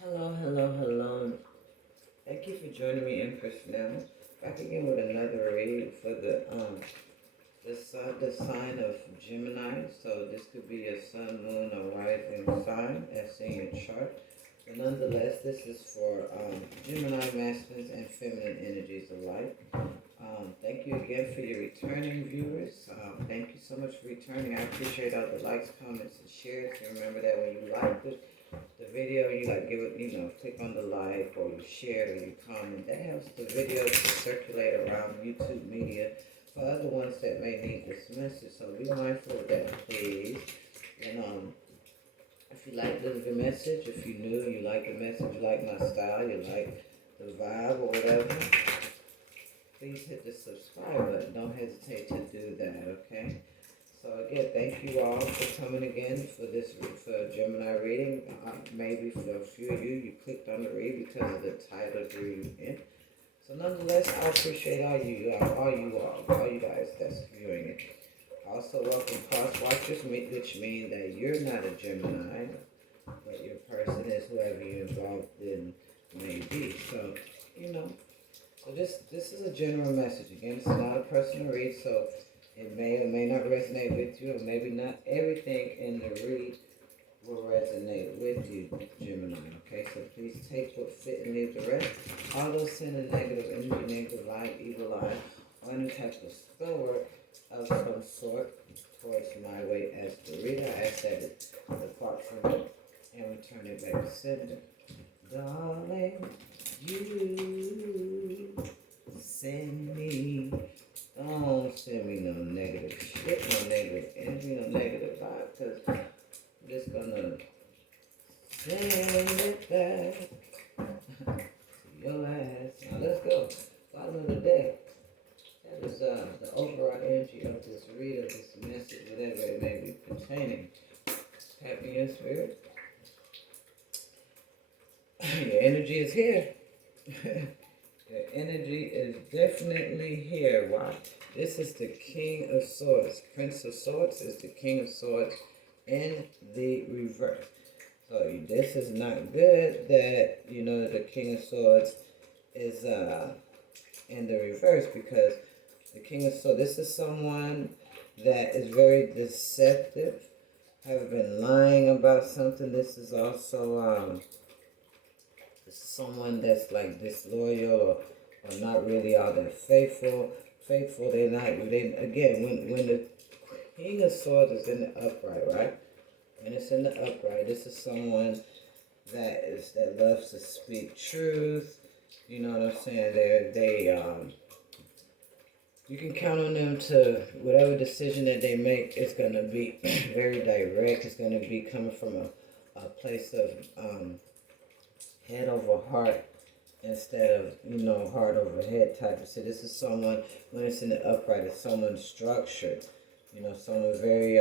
Hello, hello, hello. Thank you for joining me, Empress. Now back again with another read for the sign of Gemini. So this could be a sun, moon, or rising sign as in your chart. But nonetheless, this is for Gemini masculines and feminine energies alike. Thank you again for your returning viewers. Thank you so much for returning. I appreciate all the likes, comments, and shares. And remember that when you like the video, you like give it, click on the like or you share or you comment. That helps the video to circulate around YouTube media for other ones that may need this message. So be mindful of that, please. And if you like the message, if you're new, you like the message, you like my style, you like the vibe or whatever, please hit the subscribe button. Don't hesitate to do that, okay? So again, thank you all for coming again for Gemini reading. Maybe for a few of you, you clicked on the read because of the title drew you in. So nonetheless, I appreciate all you guys that's viewing it. I also welcome cross watchers, which means that you're not a Gemini, but your person is whoever you're involved in may be. So so this is a general message. Again, it's not a personal read, so it may or may not resonate with you, or maybe not everything in the read will resonate with you, Gemini. Okay, so please take what fit and leave the rest. All those sending negative energy, negative light, evil eye, or any type of spell work of some sort towards my way as the reader, I ask that it depart from me and return it back to sender. Darling, you send me. Don't send me no negative shit, no negative energy, no negative vibe, because I'm just gonna send it back to your ass. Now let's go. Bottom of the day. That is the overall energy of this read, of this message, whatever it may be containing. Happy in spirit. Your energy is here. The energy is definitely here. Why? This is the King of Swords. Prince of Swords is the King of Swords in the reverse. So this is not good that, the King of Swords is in the reverse, because the King of Swords, this is someone that is very deceptive, have been lying about something. This is also someone that's like disloyal or not really all that faithful. They're not. Again, when the King of Swords is in the upright, right? When it's in the upright, this is someone that loves to speak truth. You know what I'm saying? You can count on them to whatever decision that they make. It's gonna be very direct. It's gonna be coming from a place of head over heart instead of, heart over head type of shit. This is someone, when it's in the upright, it's someone structured. Someone very,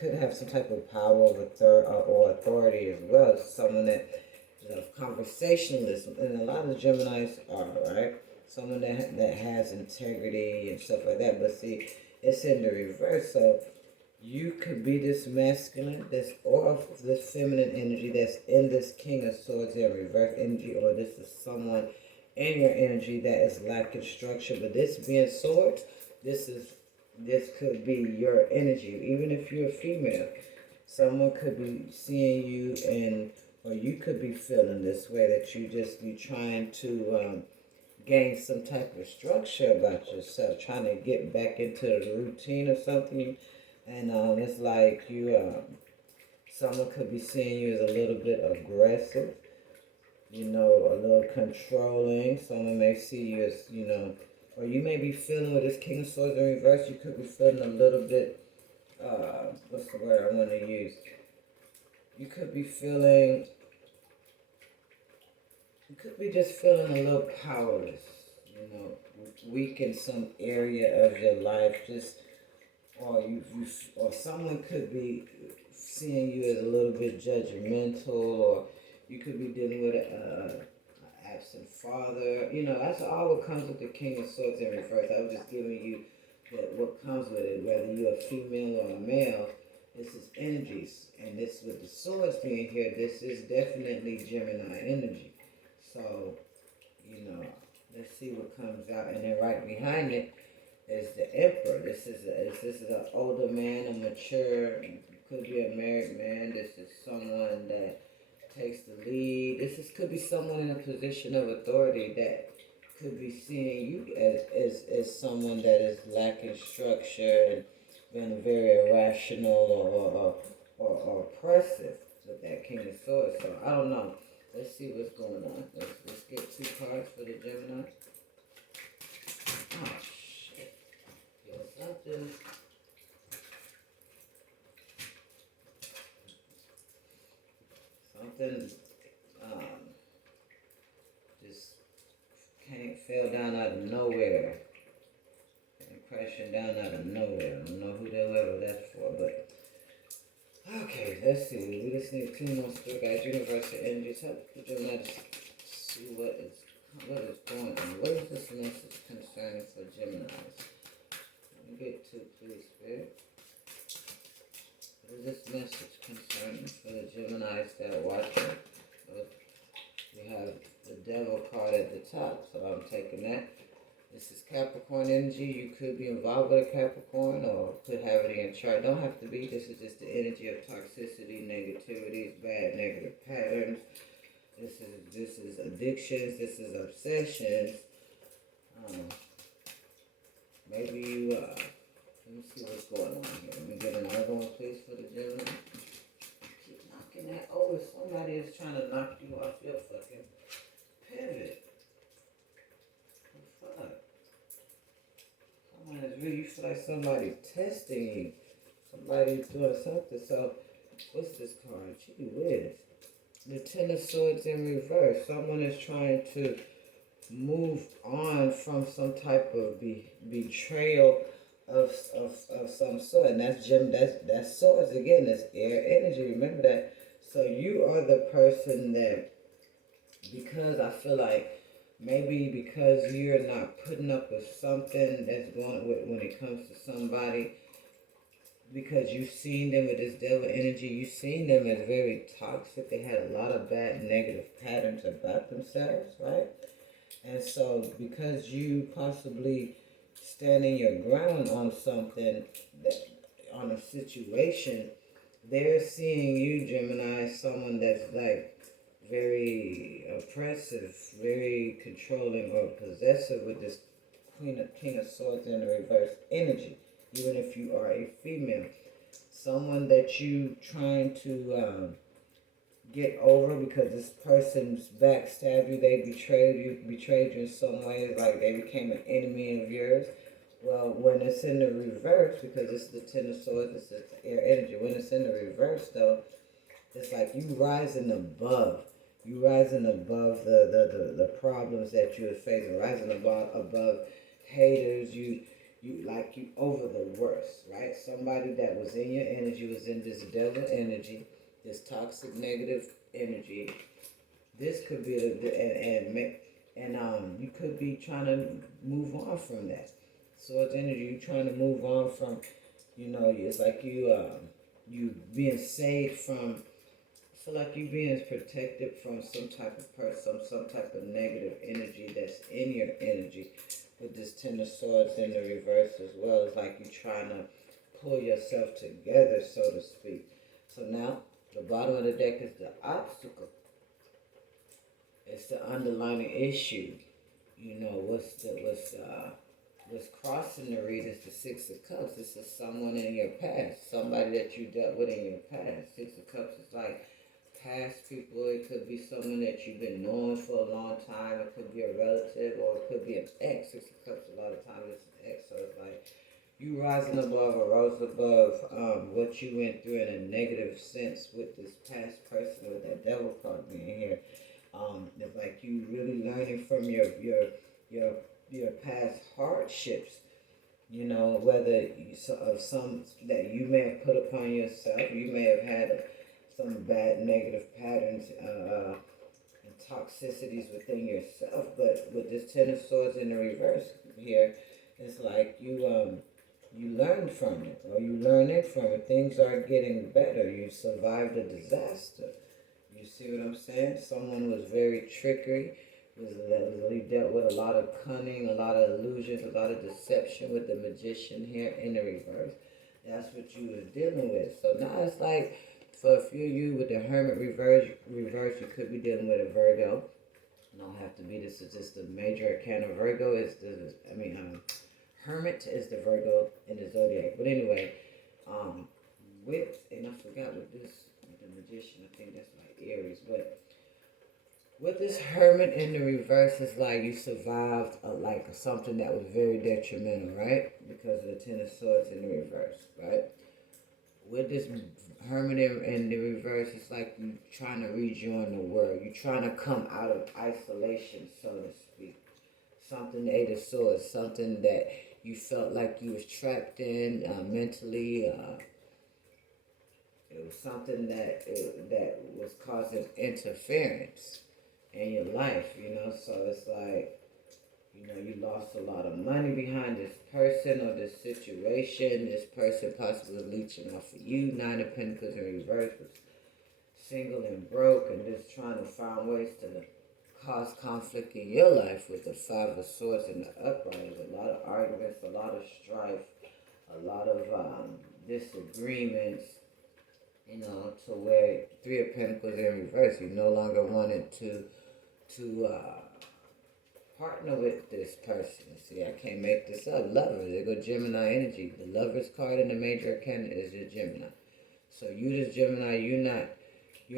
could have some type of power or authority as well. It's someone that is of conversationalism, and a lot of the Geminis are, right? Someone that has integrity and stuff like that. But see, it's in the reverse, so you could be this masculine, or this feminine energy that's in this King of Swords in reverse energy, or this is someone in your energy that is lacking structure. But this being swords, this could be your energy, even if you're a female. Someone could be seeing you, or you could be feeling this way, that you're trying to gain some type of structure about yourself, trying to get back into the routine or something. And it's like someone could be seeing you as a little bit aggressive, a little controlling. Someone may see you as, or you may be feeling with this King of Swords in reverse, you could be feeling a little bit, what's the word I want to use? You could be just feeling a little powerless, weak in some area of your life, or someone could be seeing you as a little bit judgmental, or you could be dealing with an absent father. That's all what comes with the King of Swords in reverse. I was just giving you what comes with it, whether you're a female or a male. This is energies, and this with the swords being here, this is definitely Gemini energy. So, let's see what comes out. And then right behind it is the Emperor. This is an older man, a mature, could be a married man. This is someone that takes the lead. Could be someone in a position of authority that could be seeing you as someone that is lacking structure and being very irrational or oppressive with that King of Swords. So I don't know. Let's see what's going on. Let's get 2 cards for the Gemini. Oh shit. Yeah, something just fell down out of nowhere. And crashing down out of nowhere. I don't know whoever that's for, but okay, let's see. We just need 2 more spirit guides, universal energies. Help the Gemini to see what is going on. What is this message concerning for Geminis? Let me get 2, please, Spirit. What is this message concerning for the Geminis that are watching? We have the Devil card at the top, so I'm taking that. This is Capricorn energy. You could be involved with a Capricorn or could have it in your chart. Don't have to be. This is just the energy of toxicity, negativities, bad negative patterns. This is addictions. This is obsessions. Maybe you, let me see what's going on here. Let me get another one, please, for the Gemini. Keep knocking that over. Somebody is trying to knock you off your fucking pivot. What the fuck? You feel like somebody testing you. Somebody's doing something. So, what's this card? Gee whiz. The 10 of Swords in reverse. Someone is trying to move on from some type of betrayal of some sort. And that's swords again. That's air energy. Remember that. So you are the person that, because I feel like maybe because you're not putting up with something that's going with when it comes to somebody, because you've seen them with this devil energy, you've seen them as very toxic. They had a lot of bad negative patterns about themselves, right? And so because you possibly standing your ground on something, on a situation, they're seeing you, Gemini, as someone that's like very oppressive, very controlling or possessive with this King of Swords in the reverse energy. Even if you are a female, someone that you trying to get over because this person's backstabbed you, they betrayed you in some way, like they became an enemy of yours. Well, when it's in the reverse, because this is the 10 of Swords, this is the air energy. When it's in the reverse, though, it's like you rising above. You rising above the problems that you are facing, rising above haters. You over the worst, right? Somebody that was in your energy was in this devil energy, this toxic negative energy. This could be you could be trying to move on from that. Swords energy, you trying to move on from, it's like you being saved from. I feel like you being protected from some type of person, some type of negative energy that's in your energy. With this 10 of Swords in the reverse as well, it's like you trying to pull yourself together, so to speak. So now, the bottom of the deck is the obstacle. It's the underlying issue. What's crossing the read is the 6 of Cups. This is someone in your past, somebody that you dealt with in your past. 6 of Cups is like past people. It could be someone that you've been knowing for a long time. It could be a relative, or it could be an ex. 6 of Cups, a lot of times it's an ex. So it's like you rising above or rose above what you went through in a negative sense with this past person, with that devil card being here. It's like you really learning from your past hardships. Whether some that you may have put upon yourself, you may have had some bad negative patterns and toxicities within yourself. But with this 10 of Swords in the reverse here, it's like you you learned from it, or you learning from it. Things are getting better. You survived a disaster. You see what I'm saying? Someone was very trickery. He dealt with a lot of cunning, a lot of illusions, a lot of deception with the magician here in the reverse. That's what you was dealing with. So now it's like for a few of you with the hermit reverse, you could be dealing with a Virgo. It don't have to be. This is just the major arcana. Virgo is Hermit is the Virgo in the zodiac. But anyway, and I forgot what this, the magician, I think that's like Aries, but with this hermit in the reverse, it's like you survived like something that was very detrimental, right? Because of the Ten of Swords in the reverse, right? With this hermit in the reverse, it's like you trying to rejoin the world. You're trying to come out of isolation, so to speak. Something the Eight of Swords, something that you felt like you was trapped in mentally. It was something that was causing interference in your life, So it's like, you lost a lot of money behind this person or this situation. This person possibly leeching off of you. Nine of Pentacles in reverse was single and broke and just trying to find ways to cause conflict in your life with the Five of Swords and the upright. A lot of arguments, a lot of strife, a lot of disagreements, to where Three of Pentacles in reverse. You no longer wanted to partner with this person. See, I can't make this up. Lovers, they go Gemini energy. The Lovers card in the major arcana is your Gemini. So you this Gemini, you're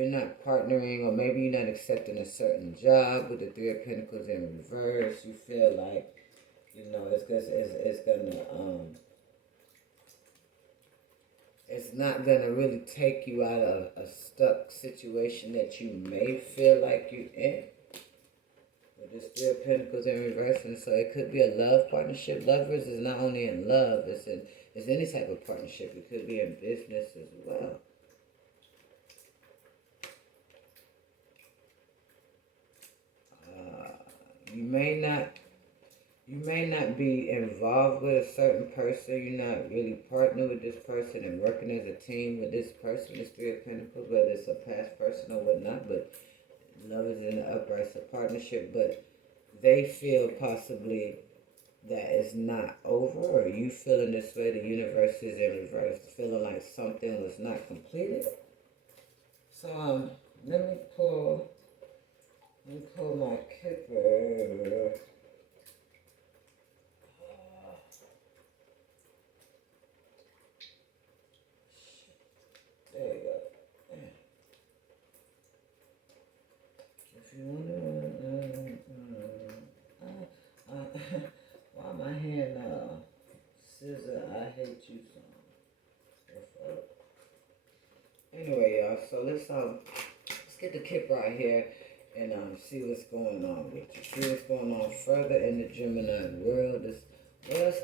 not partnering, or maybe you're not accepting a certain job with the Three of Pentacles in reverse. You feel like, it's not gonna really take you out of a stuck situation that you may feel like you're in. With this Three of Pentacles in reverse, and so it could be a love partnership. Lovers is not only in love; it's any type of partnership. It could be in business as well. You may not be involved with a certain person. You're not really partnering with this person and working as a team with this person, this Three of Pentacles, whether it's a past person or whatnot. But love is in the upright, it's a partnership. But they feel possibly that it's not over, or you feeling this way. The universe is in reverse, feeling like something was not completed. So let me pull my Kipper. There you go. If you wanna, why my hand scissor? I hate you so. Anyway, y'all. So let's get the Kipper out here and see what's going on with you. See what's going on further in the Gemini world. What else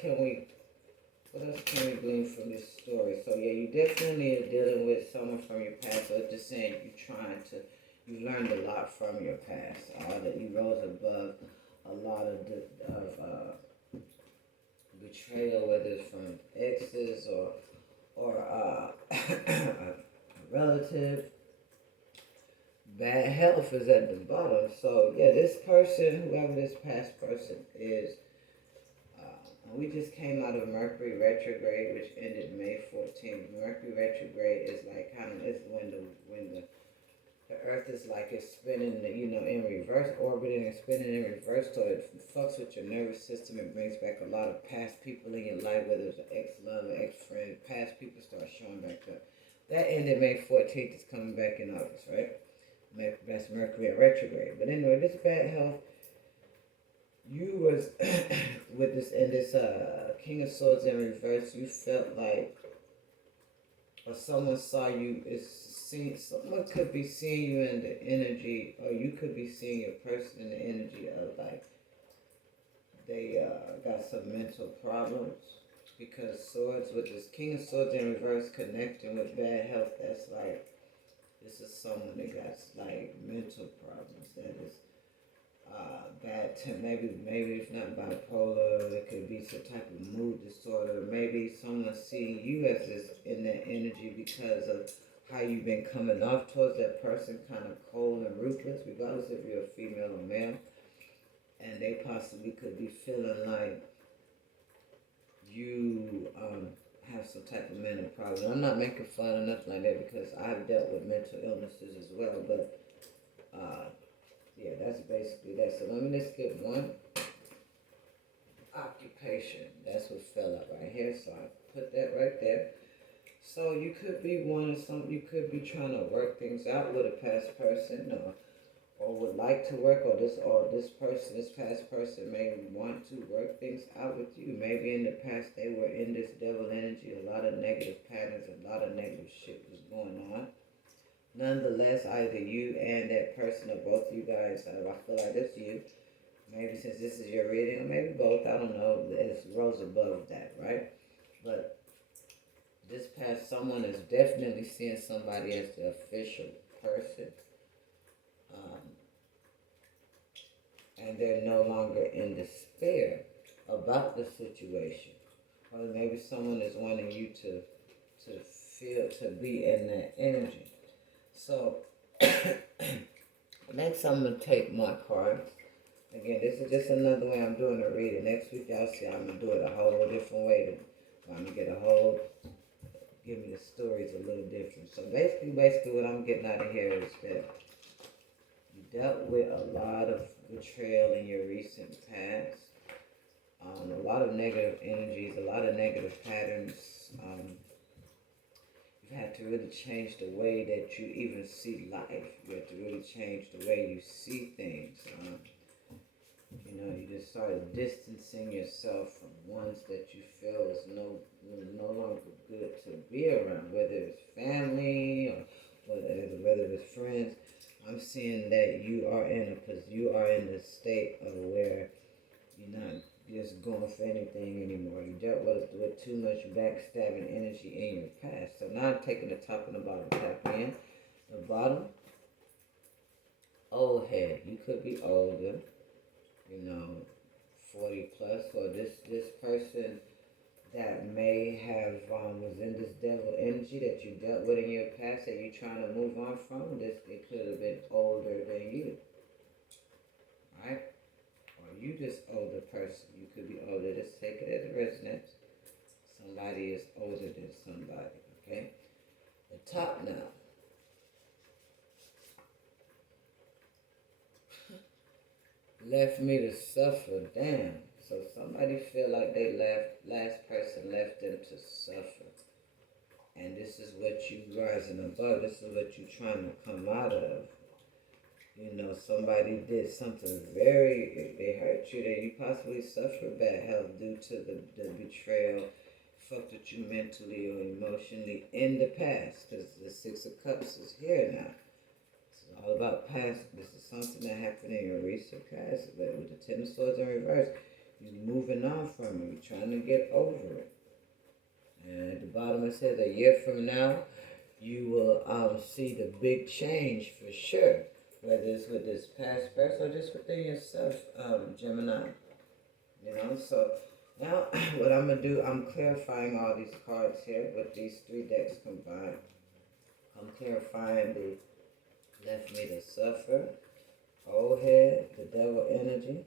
can we glean from this story? So yeah, you definitely are dealing with someone from your past. So it's just saying you learned a lot from your past. That you rose above a lot of betrayal, whether it's from exes or a relative. Bad health is at the bottom. So yeah, this person, whoever this past person is, we just came out of Mercury retrograde, which ended May 14th. Mercury retrograde is like it's when the Earth is like it's spinning, in reverse, orbiting and spinning in reverse. So it fucks with your nervous system. It brings back a lot of past people in your life, whether it's an ex-lover, ex-friend. Past people start showing back up. That ended May 14th. It's coming back in August, right? That's Mercury in retrograde. But anyway, this bad health, you was with this King of Swords in reverse. You felt like, or someone saw you. Someone could be seeing you in the energy, or you could be seeing your person in the energy of like they got some mental problems. Because swords, with this King of Swords in reverse connecting with bad health, that's like, this is someone that got like mental problems. That is maybe it's not bipolar. It could be some type of mood disorder. Maybe someone seeing you as this in that energy because of how you've been coming off towards that person, kind of cold and ruthless, regardless if you're a female or male. And they possibly could be feeling like you have some type of mental problem. I'm not making fun or nothing like that because I've dealt with mental illnesses as well. But yeah, that's basically that. So let me just get one occupation. That's what fell out right here. So I put that right there. So you could be wanting something. You could be trying to work things out with a past person, or would like to work, or this past person may want to work things out with you. Maybe in the past they were in this devil energy. A lot of negative patterns, a lot of negative shit was going on. Nonetheless, either you and that person or both of you guys, I feel like it's you. Maybe since this is your reading, or maybe both, I don't know. It's rose above that, right? But this past someone is definitely seeing somebody as the official person. And they're no longer in despair about the situation. Or maybe someone is wanting you to feel, to be in that energy. So, next I'm going to take my cards. Again, this is just another way I'm doing the reading. Next week, y'all see I'm going to do it a whole different way. I'm going to get give me the stories a little different. So basically what I'm getting out of here is that you dealt with a lot of betrayal in your recent past. A lot of negative energies, a lot of negative patterns. You've had to really change the way that you even see life. You have to really change the way you see things. You just started distancing yourself from ones that you feel is no longer good to be around, whether it's family or whether it's friends. I'm seeing that you are in a state of where you're not just going for anything anymore. You dealt with too much backstabbing energy in your past. So now I'm taking the top and the bottom, tap in. The bottom, old head. You could be older, 40 plus, or this person that may have was in this devil energy that you dealt with in your past that you're trying to move on from. It could have been older than you, right? Or you just older person. You could be older. Just take it as a resonance. Somebody is older than somebody. Okay. The top now. Left me to suffer. Damn. So somebody feel like last person left them to suffer. And this is what you rising above. This is what you trying to come out of. Somebody did something they hurt you, that you possibly suffered bad health due to the betrayal, fucked with you mentally or emotionally in the past. Because the Six of Cups is here now. All about past. This is something that happened in your recent past, but with the Ten of Swords in reverse, you're moving on from it. You're trying to get over it. And at the bottom it says a year from now, you will see the big change for sure. Whether it's with this past person or just within yourself, Gemini. So now what I'm going to do, I'm clarifying all these cards here with these three decks combined. I'm clarifying the left me to suffer, old head, the devil energy,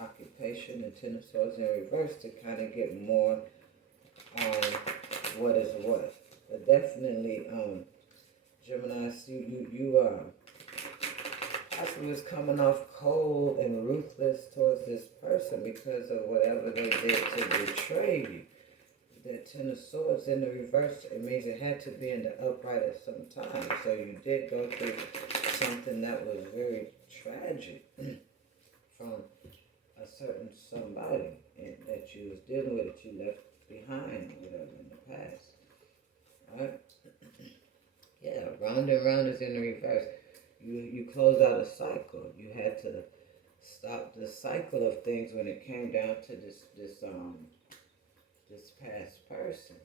occupation, and Ten of Swords in reverse to kind of get more on what is what. But definitely, Gemini, you possibly was coming off cold and ruthless towards this person because of whatever they did to betray you. That Ten of Swords in the reverse, it means it had to be in the upright at some time. So you did go through something that was very tragic from a certain somebody that you was dealing with, that you left behind or whatever in the past. Alright? Yeah, round and round is in the reverse. You close out a cycle. You had to stop the cycle of things when it came down to this past person.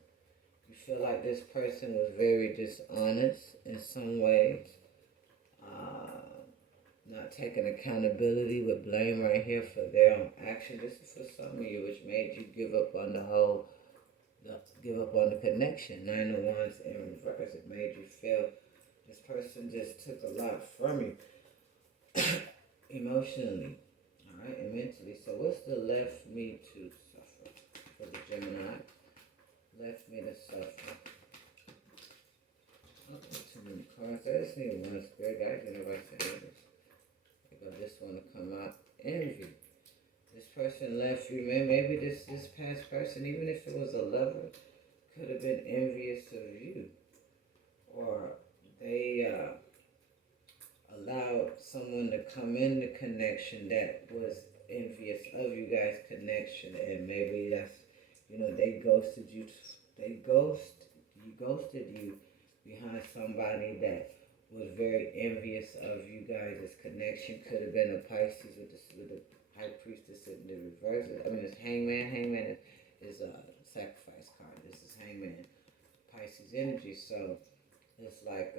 You feel like this person was very dishonest in some ways. not taking accountability with blame right here for their own action. This is for some of you, which made you give up on give up on the connection. Nine of Wands in reverse. It made you feel this person just took a lot from you emotionally, all right, and mentally. So what's the left me to suffer for the Gemini? Left me to suffer. Okay, too many cards. I just need one spirit, guys. Anybody say this? Because this one to come out. Envy. This person left you, man. Maybe this past person, even if it was a lover, could have been envious of you, or they allowed someone to come in the connection that was envious of you guys' connection, and maybe that's, they ghosted you. You ghosted you behind somebody that was very envious of you guys' connection. Could have been a Pisces with the High Priestess in the reverse. I mean, it's Hangman. Hangman is a sacrifice card. This is Hangman, Pisces energy. So it's like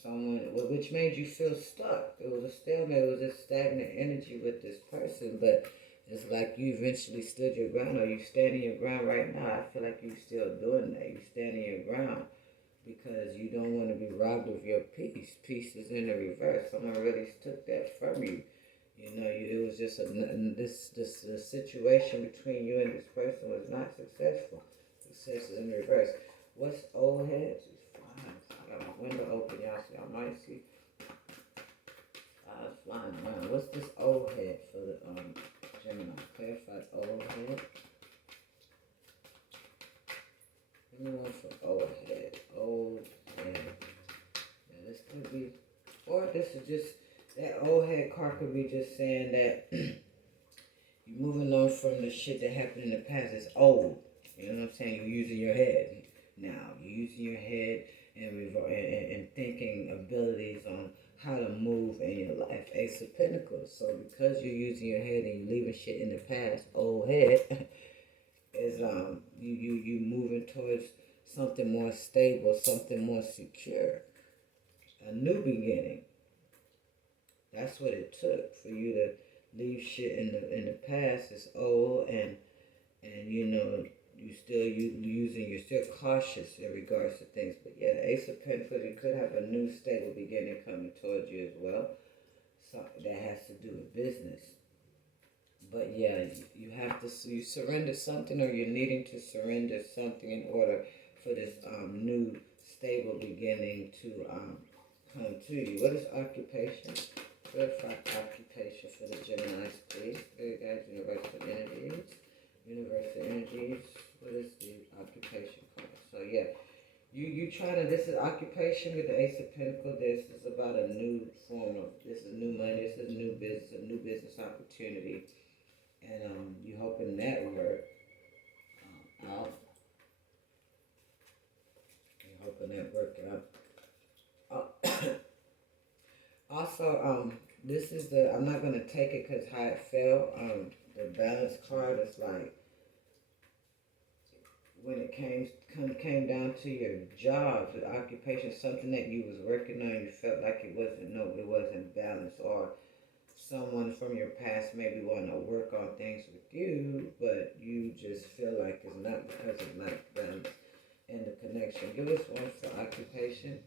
someone, which made you feel stuck. It was a stalemate. It was a stagnant energy with this person, but it's like you eventually stood your ground, or you standing your ground right now. I feel like you're still doing that. You're standing your ground because you don't want to be robbed of your peace. Peace is in the reverse. Someone really took that from you. It was just the situation between you and this person was not successful. Success is in reverse. What's old heads? I got my window open, y'all, so y'all might see flying around. What's this old head for the Gemini? Clarified old head. Give me one for old head. Old head. Yeah, this could be, or this is just, that old head card could be just saying that you're moving on from the shit that happened in the past. It's old. You know what I'm saying? You're using your head now. You're using your head and thinking abilities on how to move in your life. Ace of Pentacles. So because you're using your head and you're leaving shit in the past, old head is you moving towards something more stable, something more secure, a new beginning. That's what it took for you to leave shit in the past. It's old, and you're still cautious in regards to things. But yeah, Ace of Pentacles, you could have a new stable beginning coming towards you as well. So that has to do with business. But yeah, you surrender something, or you're needing to surrender something in order for this new stable beginning to come to you. What is occupation? Clarify occupation for the Geminis, please. Very guys, universal energies. Universal energies. What is the occupation card? So yeah, you try to, this is occupation with the Ace of Pentacles. This is about a new form of, this is new money, this is new business, a new business opportunity. And you hoping that work out. You hoping that work out. Also, this is I'm not going to take it because how it fell. The balance card is like, when it came down to your job, the occupation, something that you was working on, you felt like it wasn't balanced, or someone from your past maybe want to work on things with you, but you just feel like it's not, because it's not balanced in the connection. Give us one for occupation.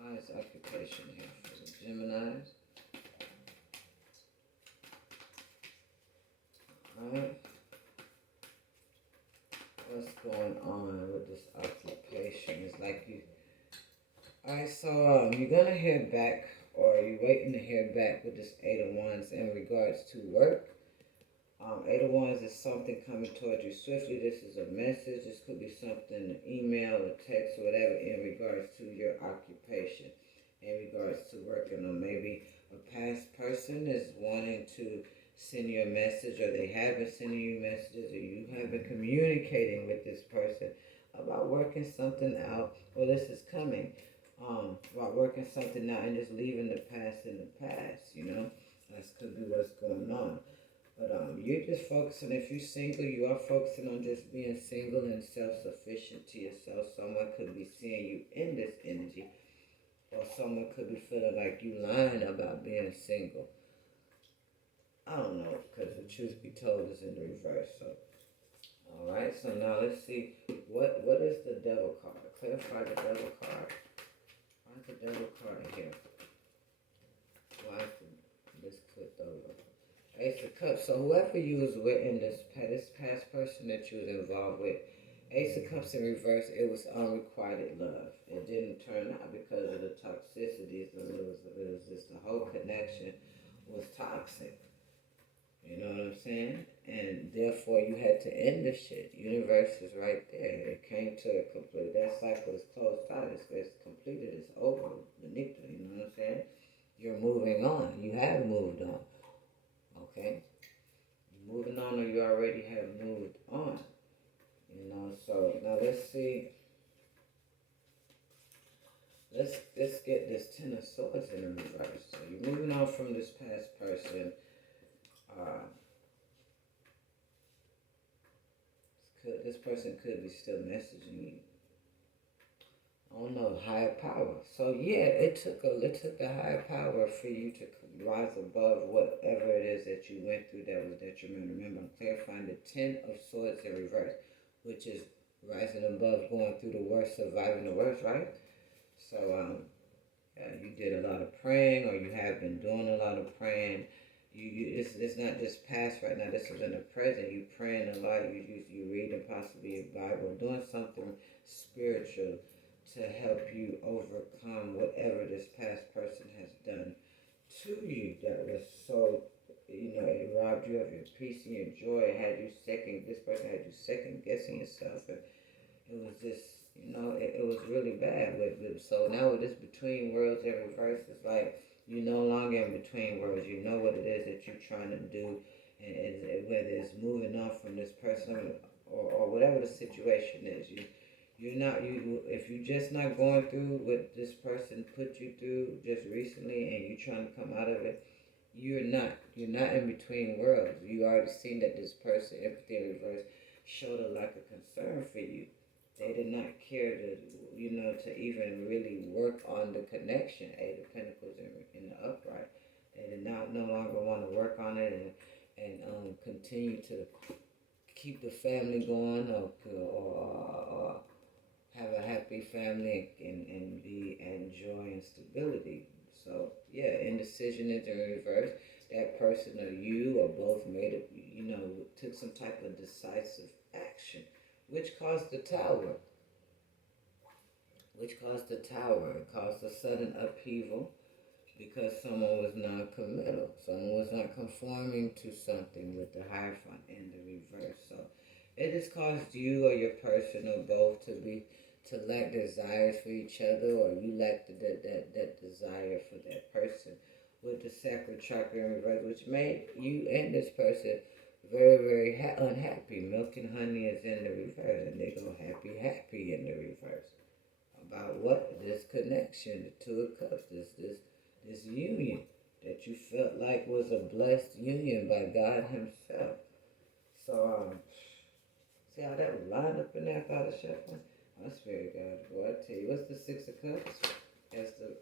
Why is occupation here for the Geminis? Alright. What's going on with this occupation? It's like you... Alright, so you're going to hear back, or you're waiting to hear back with this Eight of Wands in regards to work. Eight of Wands is something coming towards you swiftly. This is a message. This could be something, an email, a text, or whatever, in regards to your occupation, in regards to working on. Maybe a past person is wanting to send you a message, or they have been sending you messages, or you have been communicating with this person about working something out, or this is coming, about working something out and just leaving the past in the past, That could be what's going on. But you're just focusing, if you're single, you are focusing on just being single and self-sufficient to yourself. Someone could be seeing you in this energy Or someone could be feeling like you lying about being single. I don't know, because the truth be told is in the reverse. So, all right. So now let's see what is the devil card. Clarify the devil card. Why is the devil card here? Why is this clipped over? Ace of Cups. So whoever you was with in this past person that you was involved with, Ace of Cups in reverse, it was unrequited love. It didn't turn out because of the toxicities. It was just the whole connection was toxic. You know what I'm saying? And therefore you had to end the shit. Universe is right there. It came to a complete, that cycle is closed out. It's completed. It's over. Beneath it, you know what I'm saying? You're moving on. You have moved on. Okay? You're moving on or you already have moved on. You know, so now let's see. Let's get this Ten of Swords in reverse. So you're moving on from this past person. This person could be still messaging you. I don't know, higher power. So yeah, it took a higher power for you to rise above whatever it is that you went through that was detrimental. Remember, I'm clarifying the Ten of Swords in reverse, which is rising above, going through the worst, surviving the worst, right? So you did a lot of praying, or you have been doing a lot of praying. It's not just past right now. This is in the present. You praying a lot. You reading possibly a Bible, doing something spiritual to help you overcome whatever this past person has done to you that was so, it robbed you of your peace and your joy. This person had you second guessing yourself. And it was just, it was really bad. So now with this between worlds in reverse, it's like you're no longer in between worlds. You know what it is that you're trying to do, and whether it's moving on from this person or whatever the situation is. If you're just not going through what this person put you through just recently and you're trying to come out of it, you're not in between worlds. You already seen that this person, empathy in reverse, showed a lack of concern for you. They did not care to even really work on the connection. Eight of Pentacles in the upright. They did not no longer want to work on it and continue to keep the family going or have a happy family and be and joy and stability. So yeah, indecision is in reverse. That person or you or both made it, took some type of decisive action, which caused the tower. It caused a sudden upheaval because someone was non-committal. Someone was not conforming to something with the Hierophant in the reverse. So it has caused you or your person or both to lack desires for each other, or you lack that desire for that person with the sacral chakra in reverse, which made you and this person very, very unhappy. Milk and honey is in the reverse, and they go happy in the reverse. About what? This connection, the Two of Cups, this union that you felt like was a blessed union by God Himself. So, see how that was lined up in there by the shuffling? My spirit God, boy, I tell you, what's the Six of Cups? That's the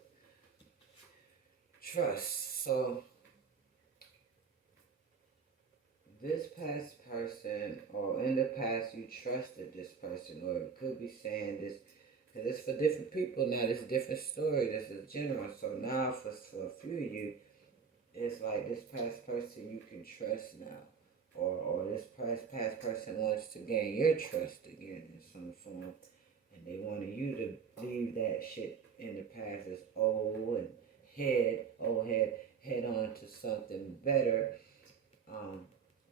trust. So, this past person, or in the past you trusted this person, or it could be saying this, because it's for different people now, this different story, this is general. So now for a few of you, it's like this past person you can trust now. Or this past person wants to gain your trust again in some form. And they wanted you to leave that shit in the past as old and head on to something better.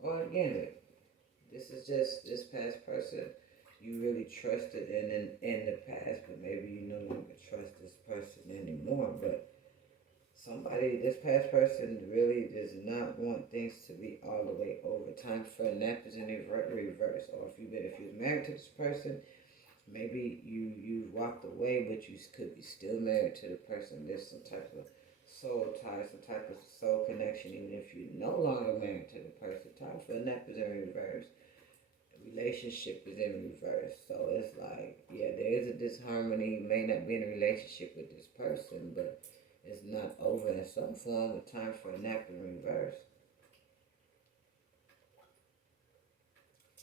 Or again, this is just this past person you really trusted in the past, but maybe you no longer trust this person anymore. But this past person really does not want things to be all the way over. Time for a nap is in reverse. Or if you're married to this person, maybe you walked away, but you could be still married to the person. There's some type of soul tie, some type of soul connection, even if you're no longer married to the person. Time for a nap is in reverse. relationship is in reverse. So it's like, yeah, there is a disharmony. You may not be in a relationship with this person, but it's not over in some form. With time for a nap in reverse.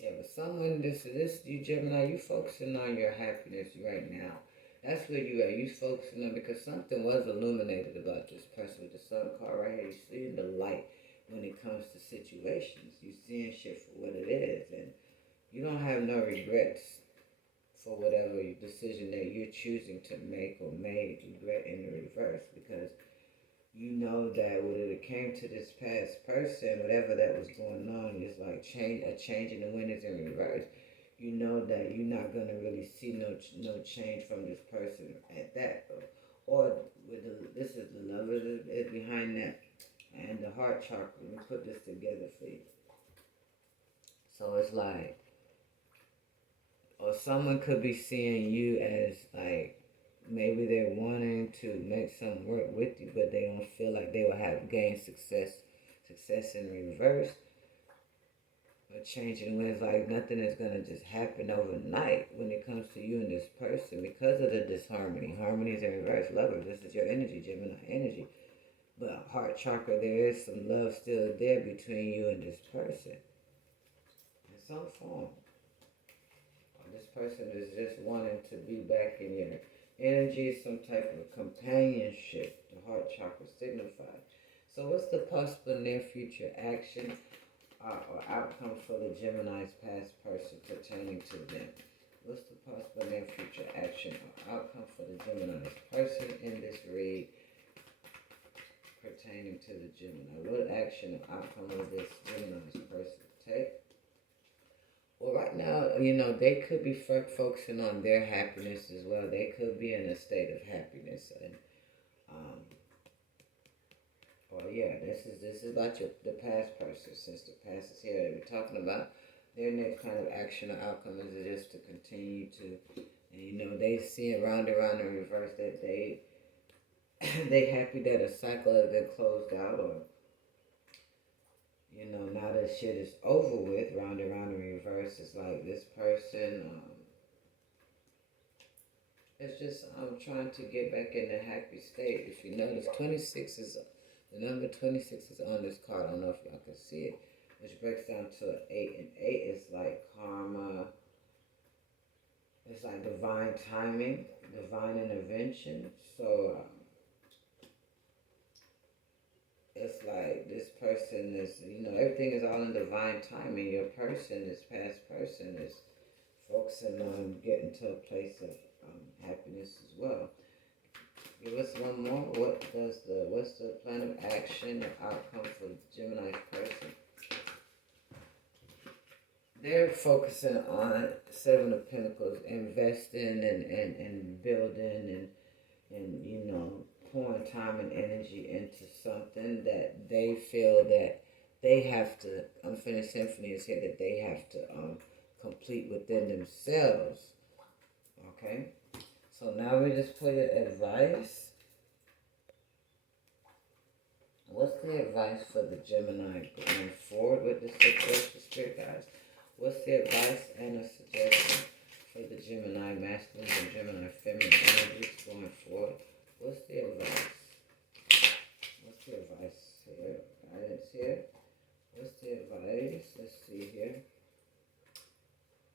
Yeah, but someone, you Gemini, you focusing on your happiness right now. That's where you are. You focusing on, because something was illuminated about this person with the sun card right here. You seeing the light when it comes to situations. You seeing shit for what it is, and you don't have no regrets for whatever decision that you're choosing to make or made regret in the reverse, because you know that when it came to this past person, whatever that was going on is like a change in the wind is in reverse. You know that you're not gonna really see no change from this person at that, or with this is the love is behind that, and the heart chakra. We put this together for you. So it's like, or someone could be seeing you as like, maybe they're wanting to make some work with you, but they don't feel like they will have gained success in reverse. But changing when it's like nothing is gonna just happen overnight when it comes to you and this person because of the disharmony. Harmony is in reverse. Lovers, this is your energy, Gemini energy. But heart chakra, there is some love still there between you and this person in some form. This person is just wanting to be back in your energy, some type of companionship, the heart chakra signifies. So what's the possible near future action or outcome for the Gemini's past person pertaining to them? What's the possible near future action or outcome for the Gemini's person in this read pertaining to the Gemini? What action or outcome will this Gemini's person take? Well, right now, they could be focusing on their happiness as well. They could be in a state of happiness, and this is about the past person. Since the past is here, that we're talking about their next kind of action or outcome is just to continue to, and they see it round and round in reverse that they happy that a cycle has been closed out, or now that shit is over with, round and round in reverse. It's like this person, it's just, I'm trying to get back in a happy state. If you notice, the number 26 is on this card. I don't know if y'all can see it, which breaks down to an 8, and 8 is like karma. It's like divine timing, divine intervention. So, it's like this person is, everything is all in divine timing. Your person, this past person, is focusing on getting to a place of happiness as well. Give us one more. What's the plan of action or outcome for Gemini's person? They're focusing on Seven of Pentacles, investing and building and pouring time and energy into something that they feel that they have to, Unfinished Symphony is here, that they have to complete within themselves. Okay? So now we just put your advice. What's the advice for the Gemini going forward with this situation, Spirit guys? What's the advice and a suggestion for the Gemini masculine and Gemini feminine energies going forward? What's the advice? What's the advice here? Guidance here. What's the advice? Let's see here.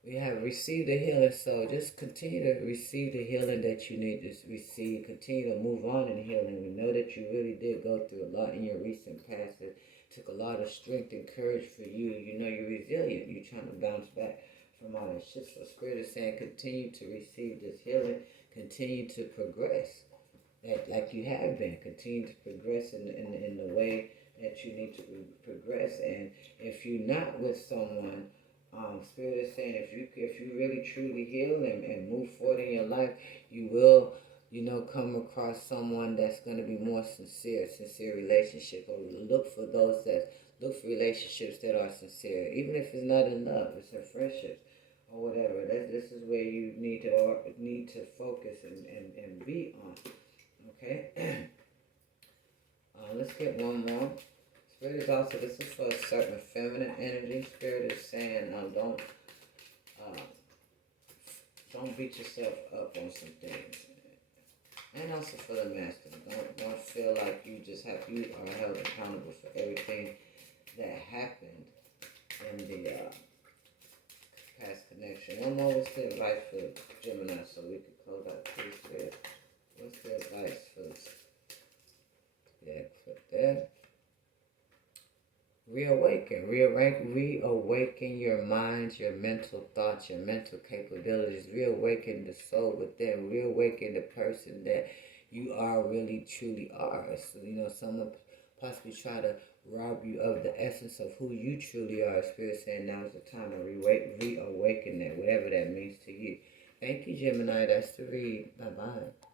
We have received the healing, so just continue to receive the healing that you need to receive. Continue to move on in healing. We know that you really did go through a lot in your recent past. It took a lot of strength and courage for you. You're resilient. You're trying to bounce back from all that shit. So Spirit is saying continue to receive this healing. Continue to progress. Like you have been. Continue to progress in the way that you need to progress. And if you're not with someone, Spirit is saying if you really truly heal and move forward in your life, you will, come across someone that's going to be more sincere relationship. Or look for relationships that are sincere, even if it's not in love, it's in friendship or whatever. This is where you need to focus and be on. Okay. Let's get one more. Spirit is also, this is for a certain feminine energy. Spirit is saying, Don't beat yourself up on some things. And also for the master, don't feel like you are held accountable for everything that happened in the past connection. One more, what's the advice for Gemini so we can close out this here? What's the advice for this? Yeah, click that. Reawaken your minds, your mental thoughts, your mental capabilities. Reawaken the soul within. Reawaken the person that you are really truly are. So, someone possibly try to rob you of the essence of who you truly are. Spirit saying now is the time to reawaken that, whatever that means to you. Thank you, Gemini. That's the read. Bye-bye.